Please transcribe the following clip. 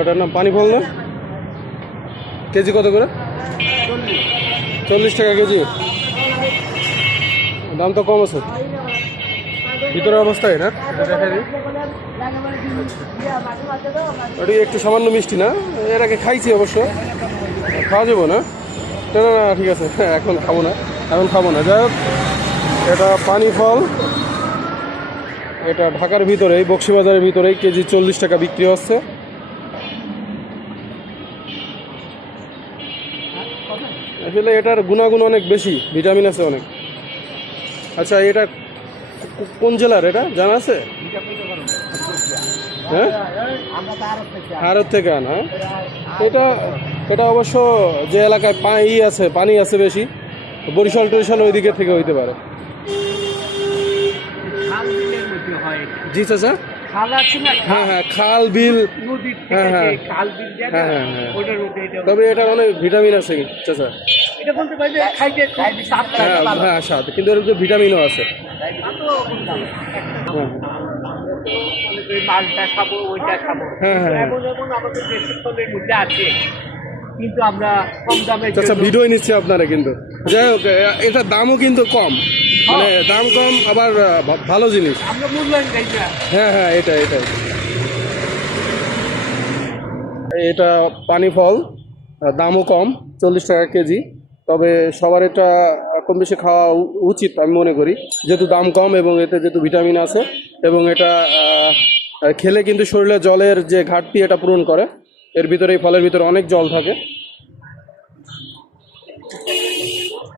এটার নাম পানি ফল না? কেজি কত করে? 40 টাকা কেজি। দাম তো কম আছে। ভিতরের অবস্থায় না, এটা দেখাই দিই। ওটি একটু সামান্য মিষ্টি না? এর আগে খাইছি অবশ্য। খাওয়া যাবো না? না না না, ঠিক আছে, এখন খাবো না, এখন খাবো না। যাই হোক, এটা পানি ফল। এটা ঢাকার ভিতরেই, বক্সিবাজারের ভিতরেই কেজি 40 টাকা বিক্রি হচ্ছে। আসলে এটার গুণাগুণ অনেক বেশি, ভিটামিন আছে অনেক। আচ্ছা, এটা কোন জেলার, এটা জানা আছে? হ্যাঁ, ভারত থেকে আনা। এটা এটা অবশ্য যে এলাকায় পানি আছে বেশি, বরিশাল টরিশাল ওই দিকে থেকে হইতে পারে। জি চাচা, হ্যাঁ হ্যাঁ, খাল বিল, হ্যাঁ হ্যাঁ হ্যাঁ হ্যাঁ হ্যাঁ, তবে এটা অনেক ভিটামিন আছে চাচা। হ্যাঁ হ্যাঁ, স্বাদ, কিন্তু এর মধ্যে ভিটামিনও আছে। হ্যাঁ মালটা খাবো, ওইটা খাবো, হ্যাঁ হ্যাঁ, এমন এমন আমাদের দেশের ফলের মধ্যে আছে, কিন্তু আমরা কম দামে। চাচা ভিডিও নিচ্ছে আপনারা, কিন্তু যাই হোক, এটার দামও কিন্তু কম, মানে দাম কম, আবার ভালো জিনিস। আমরা মূল্যায়ন দেই না। হ্যাঁ হ্যাঁ, এটাই। এটা পানি ফল, দামও কম, 40 টাকা কেজি। তবে সবার এটা কম বেশি খাওয়া উচিত আমি মনে করি, যেহেতু দাম কম এবং এতে যেহেতু ভিটামিন আছে, এবং এটা খেলে কিন্তু শরীরে জলের যে ঘাটতি এটা পূরণ করে। এর ভিতরে, এই ফলের ভিতরে অনেক জল থাকে।